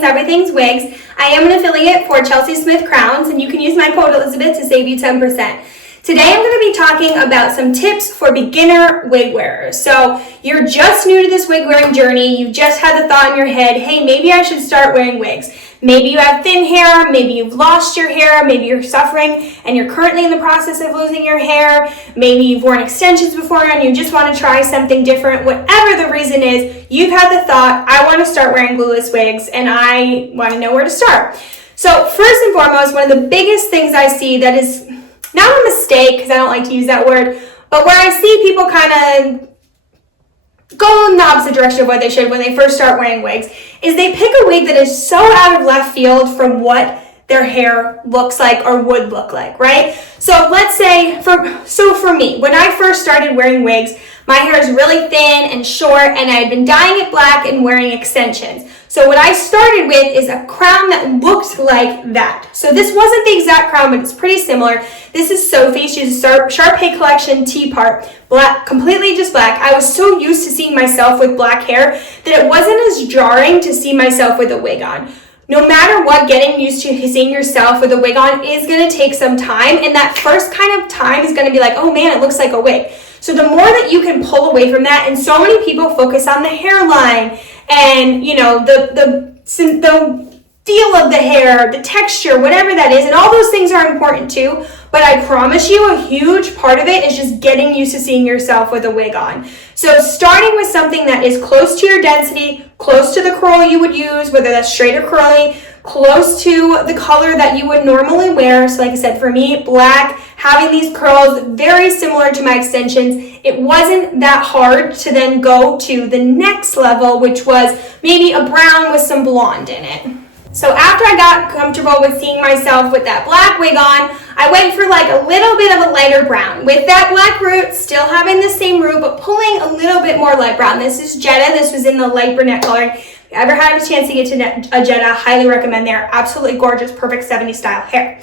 things, everything's wigs. I am an affiliate for Chelsey Smith Crowns, and you can use my code Elizabeth to save you 10%. Today I'm going to be talking about some tips for beginner wig wearers. So you're just new to this wig wearing journey, you've just had the thought in your head, hey, maybe I should start wearing wigs. Maybe you have thin hair, maybe you've lost your hair, maybe you're suffering and you're currently in the process of losing your hair, maybe you've worn extensions before and you just want to try something different. Whatever the reason is, you've had the thought, I want to start wearing glueless wigs and I want to know where to start. So first and foremost, one of the biggest things I see that is not a mistake, because I don't like to use that word, but where I see people kind of go in the opposite direction of what they should when they first start wearing wigs, is they pick a wig that is so out of left field from what their hair looks like or would look like, right? So let's say, for me, when I first started wearing wigs, my hair is really thin and short, and I had been dyeing it black and wearing extensions. So what I started with is a crown that looked like that. So this wasn't the exact crown, but it's pretty similar. This is Sophie. She's a Sharpay Collection T-part, black, completely just black. I was so used to seeing myself with black hair that it wasn't as jarring to see myself with a wig on. No matter what, getting used to seeing yourself with a wig on is going to take some time, and that first kind of time is going to be like, oh man, it looks like a wig. So the more that you can pull away from that, and so many people focus on the hairline and, you know, the feel of the hair, the texture, whatever that is, and all those things are important too, but I promise you a huge part of it is just getting used to seeing yourself with a wig on. So starting with something that is close to your density, close to the curl you would use, whether that's straight or curly, close to the color that you would normally wear. So like I said, for me, black, having these curls very similar to my extensions, it wasn't that hard to then go to the next level, which was maybe a brown with some blonde in it. So after I got comfortable with seeing myself with that black wig on, I went for like a little bit of a lighter brown. With that black root, still having the same root, but pulling a little bit more light brown. This is Jetta. This was in the light brunette coloring. If you ever had a chance to get to a Jetta, highly recommend. They're absolutely gorgeous, perfect 70s style hair.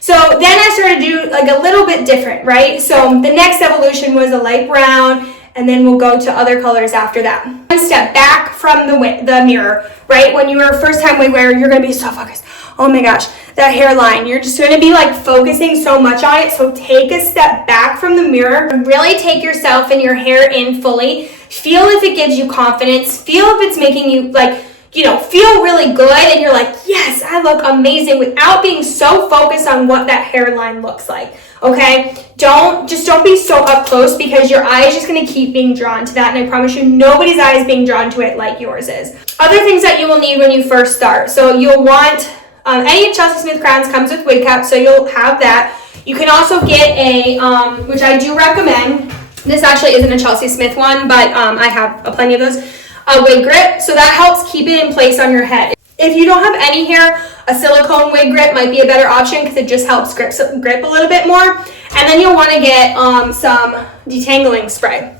So then I started to do like a little bit different, right? So the next evolution was a light brown, and then we'll go to other colors after that. One step back from the mirror, right? When you are a first time wig wearer, you're gonna be so focused. Oh my gosh, that hairline. You're just gonna be like focusing so much on it. So take a step back from the mirror and really take yourself and your hair in fully. Feel if it gives you confidence. Feel if it's making you like, you know, feel really good and you're like, yes, I look amazing, without being so focused on what that hairline looks like, okay? Don't be so up close, because your eye is just gonna keep being drawn to that, and I promise you, nobody's eye is being drawn to it like yours is. Other things that you will need when you first start. So you'll want, any of Chelsey Smith Crowns comes with wig caps, so you'll have that. You can also get a, which I do recommend, this actually isn't a Chelsey Smith one, but I have plenty of those, a wig grip, so that helps keep it in place on your head. If you don't have any hair, a silicone wig grip might be a better option because it just helps grip a little bit more. And then you'll want to get some detangling spray.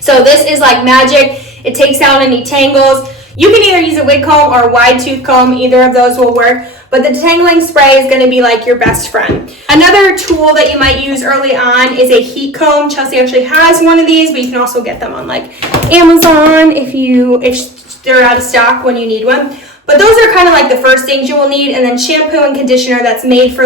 So this is like magic. It takes out any tangles. You can either use a wig comb or a wide tooth comb. Either of those will work. But the detangling spray is going to be like your best friend. Another tool that you might use early on is a heat comb. Chelsey actually has one of these, but you can also get them on like Amazon if they're out of stock when you need one. But those are kind of like the first things you will need, and then shampoo and conditioner that's made for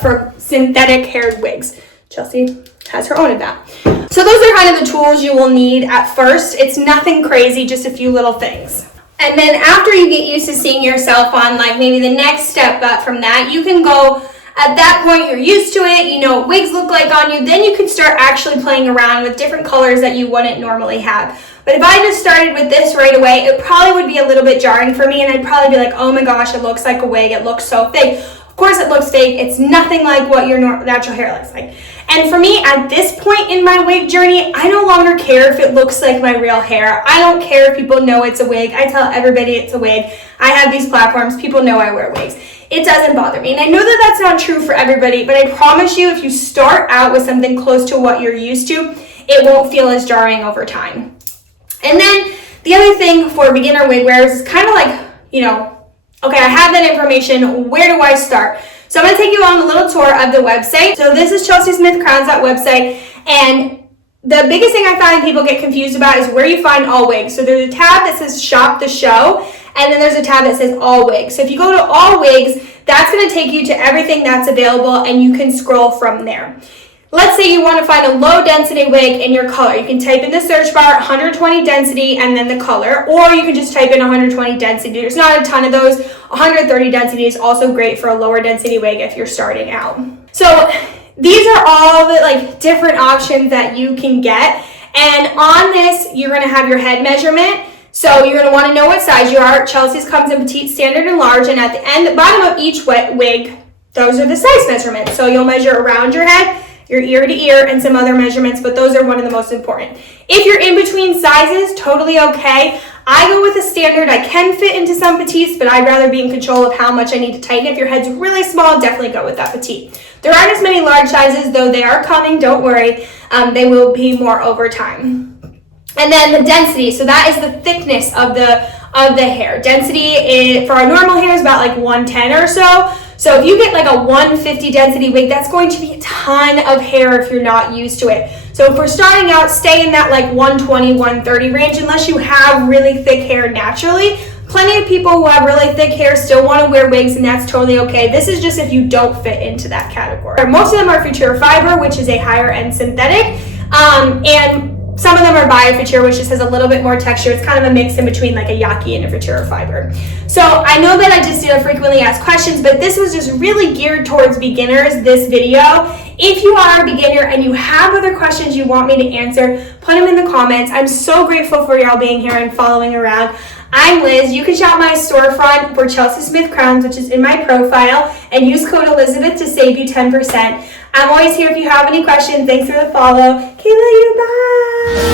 for synthetic haired wigs. Chelsey has her own of that. So those are kind of the tools you will need at first. It's nothing crazy, just a few little things. And then after you get used to seeing yourself on like maybe the next step up from that, you can go, at that point you're used to it, you know what wigs look like on you, then you can start actually playing around with different colors that you wouldn't normally have. But if I just started with this right away, it probably would be a little bit jarring for me, and I'd probably be like, oh my gosh, it looks like a wig, it looks so fake. Of course it looks fake, it's nothing like what your natural hair looks like. And for me, at this point in my wig journey, I no longer care if it looks like my real hair. I don't care if people know it's a wig. I tell everybody it's a wig. I have these platforms, people know I wear wigs. It doesn't bother me. And I know that that's not true for everybody, but I promise you, if you start out with something close to what you're used to, it won't feel as jarring over time. And then the other thing for beginner wig wearers is kind of like, you know, okay, I have that information, where do I start? So I'm going to take you on a little tour of the website. So this is Chelsey Smith Crowns, that website, and the biggest thing I find people get confused about is where you find all wigs. So there's a tab that says Shop the Show, and then there's a tab that says all wigs. So if you go to all wigs, that's going to take you to everything that's available, and you can scroll from there. Let's say you want to find a low density wig in your color. You can type in the search bar 120 density and then the color, or you can just type in 120 density. There's not a ton of those. 130 density is also great for a lower density wig if you're starting out. So these are all the different options that you can get. And on this, you're going to have your head measurement. So you're going to want to know what size you are. Chelsey's comes in petite, standard, and large. And at the bottom of each wig, those are the size measurements. So you'll measure around your head, your ear to ear, and some other measurements, but those are one of the most important. If you're in between sizes, totally okay. I go with a standard. I can fit into some petites, but I'd rather be in control of how much I need to tighten. If your head's really small, definitely go with that petite. There aren't as many large sizes, though they are coming, don't worry. They will be more over time. And then the density, so that is the thickness of the hair. Density for our normal hair is about 110 or so. So if you get a 150 density wig, that's going to be a ton of hair if you're not used to it. So if we're starting out, stay in that 120, 130 range unless you have really thick hair naturally. Plenty of people who have really thick hair still want to wear wigs, and that's totally okay. This is just if you don't fit into that category. Most of them are Futura fiber, which is a higher end synthetic, and some of them are BioFutura, which just has a little bit more texture. It's kind of a mix in between a Yaki and a Futura fiber. So I know that I just did a frequently asked questions, but this was just really geared towards beginners, this video. If you are a beginner and you have other questions you want me to answer, put them in the comments. I'm so grateful for y'all being here and following around. I'm Liz. You can shop my storefront for Chelsey Smith Crowns, which is in my profile, and use code Elizabeth to save you 10%. I'm always here if you have any questions. Thanks for the follow. Okay, love you. Bye.